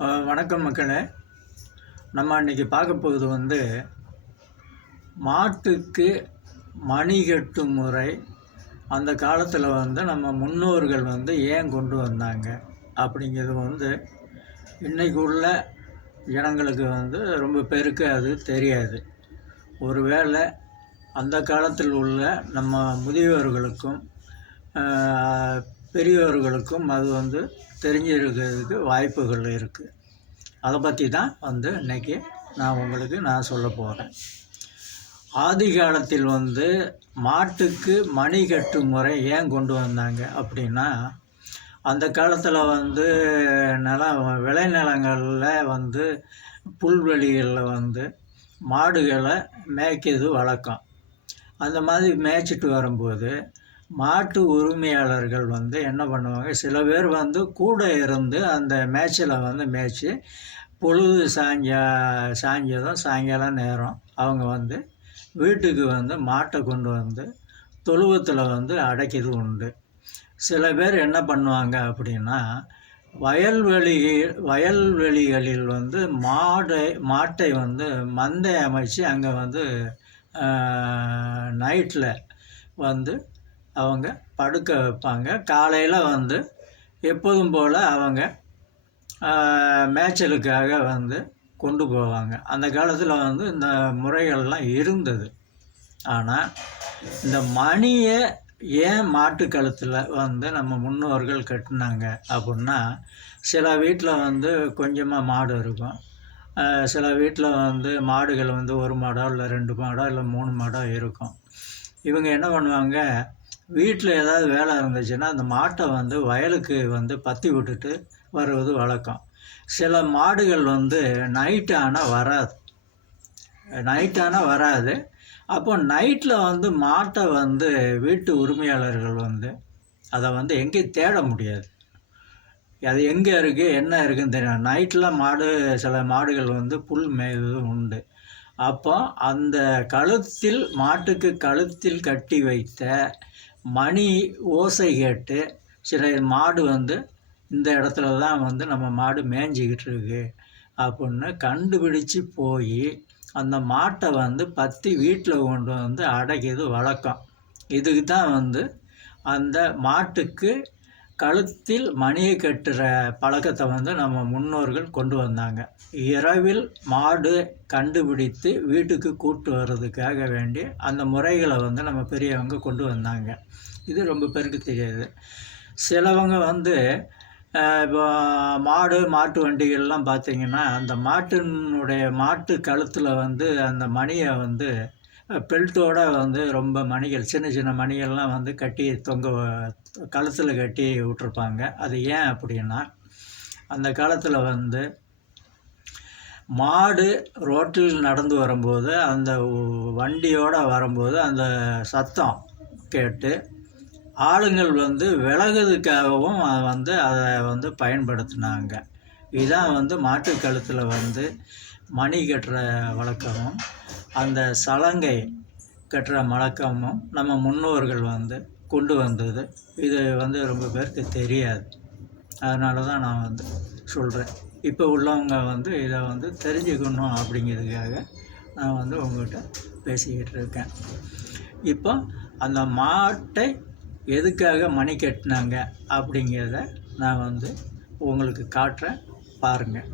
வணக்கம் மக்களே. நம்ம அன்றைக்கி பார்க்க போகுது வந்து மாட்டுக்கு மணி கட்டும் முறை. அந்த காலத்தில் வந்து நம்ம முன்னோர்கள் வந்து ஏன் கொண்டு வந்தாங்க? அப்படிங்கிறது வந்து இன்றைக்கு உள்ள ஜனங்களுக்கு வந்து ரொம்ப பேருக்கு அது தெரியாது. ஒருவேளை அந்த காலத்தில் உள்ள நம்ம முதியோர்களுக்கும் பெரியவர்களுக்கும் அது வந்து தெரிஞ்சிருக்கிறதுக்கு வாய்ப்புகள் இருக்குது அதை பற்றி தான் வந்து இன்னைக்கு நான் உங்களுக்கு நான் சொல்ல போகிறேன் ஆதி காலத்தில் வந்து மாட்டுக்கு மணி கட்டும் முறை ஏன் கொண்டு வந்தாங்க அப்படின்னா அந்த காலத்தில் வந்து நிலம் விளைநிலங்களில் வந்து புல்வெளிகளில் வந்து மாடுகளை மேய்க்கிறது வழக்கம். அந்த மாதிரி மேய்ச்சிட்டு வரும்போது மாட்டு உரிமையாளர்கள் வந்து என்ன பண்ணுவாங்க சில பேர் வந்து கூட இருந்து அந்த மேய்ச்சலை வந்து மேய்ச்சி பொழுது சாய்ஞ்ச சாய்ஞ்சதும் சாயங்காலம் நேரம் அவங்க வந்து வீட்டுக்கு வந்து மாட்டை கொண்டு வந்து தொழுவத்தில் வந்து அடைக்கிறது உண்டு. சில பேர் என்ன பண்ணுவாங்க அப்படின்னா வயல்வெளி வயல்வெளிகளில் வந்து மாடை மாட்டை வந்து மந்தை அமைச்சு அங்கே வந்து நைட்டில் வந்து அவங்க படுக்க வைப்பாங்க. காலையில் வந்து எப்போதும் போல் அவங்க மேய்ச்சலுக்காக வந்து கொண்டு போவாங்க. அந்த காலத்தில் வந்து இந்த முறைகள்லாம் இருந்தது. ஆனால் இந்த மணியை ஏன் மாட்டு கழுத்தில் வந்து நம்ம முன்னோர்கள் கட்டினாங்க அப்படின்னா சில வீட்டில் வந்து கொஞ்சமாக மாடு இருக்கும். சில வீட்டில் வந்து மாடுகள் வந்து ஒரு மாடோ இல்லை ரெண்டு மாடோ இல்லை மூணு மாடோ இருக்கும். இவங்க என்ன பண்ணுவாங்க வீட்டில் ஏதாவது வேலை இருந்துச்சுன்னா அந்த மாட்டை வந்து வயலுக்கு வந்து பற்றி விட்டுட்டு வருவது வழக்கம். சில மாடுகள் வந்து நைட் ஆனால் வராது. நைட் ஆனால் வராது. அப்போ நைட்டில் வந்து மாட்டை வந்து வீட்டு உரிமையாளர்கள் வந்து அதை வந்து எங்கேயும் தேட முடியாது. அது எங்கே இருக்குது என்ன இருக்குன்னு தெரியும் நைட்டில் மாடு சில மாடுகள் வந்து புல் மேய்வது உண்டு. அப்போ அந்த கழுத்தில் மாட்டுக்கு கழுத்தில் கட்டி வைத்த மணி ஓசை கேட்டு சில மாடு வந்து இந்த இடத்துல தான் வந்து நம்ம மாடு மேய்ஞ்சிக்கிட்டு இருக்கு அப்படின்னு கண்டுபிடிச்சு போய் அந்த மாட்டை வந்து பற்றி வீட்டில் கொண்டு வந்து அடைக்கிறது வழக்கம். இதுக்கு தான் வந்து அந்த மாட்டுக்கு கழுத்தில் மணியை கட்டுற பழக்கத்தை வந்து நம்ம முன்னோர்கள் கொண்டு வந்தாங்க. இரவில் மாடு கண்டுபிடித்து வீட்டுக்கு கூட்டு வர்றதுக்காக வேண்டி அந்த முறைகளை வந்து நம்ம பெரியவங்க கொண்டு வந்தாங்க. இது ரொம்ப பேருக்கு தெரியாது. சிலவங்க வந்து இப்போ மாடு மாட்டு வண்டிகள்லாம் பார்த்தீங்கன்னா அந்த மாட்டினுடைய மாட்டு கழுத்தில் வந்து அந்த மணியை வந்து பெல்ட்டோட வந்து ரொம்ப மணிகள் சின்ன சின்ன மணிகள்லாம் வந்து கட்டி தொங்க கழுத்தில் கட்டி விட்ருப்பாங்க அது ஏன் அப்படின்னா அந்த காலத்தில் வந்து மாடு ரோட்டில் நடந்து வரும்போது அந்த வண்டியோடு வரும்போது அந்த சத்தம் கேட்டு ஆளுங்கள் வந்து விலகுதுக்காகவும் வந்து அதை வந்து பயன்படுத்தினாங்க. இதுதான் வந்து மாட்டு கழுத்தில் வந்து மணி கட்டுற வழக்கமும். அந்த சலங்கை கட்டுற வழக்கமும் நம்ம முன்னோர்கள் வந்து கொண்டு வந்தது. இது வந்து ரொம்ப பேருக்கு தெரியாது. அதனால தான் நான் வந்து சொல்கிறேன் இப்போ உள்ளவங்க வந்து இதை வந்து தெரிஞ்சுக்கணும் அப்படிங்கிறதுக்காக நான் வந்து உங்கள்கிட்ட பேசிக்கிட்டு இருக்கேன். இப்போ அந்த மாட்டை எதுக்காக மணி கட்டினாங்க அப்படிங்கிறத நான் வந்து உங்களுக்கு காட்டுறேன். பாருங்கள்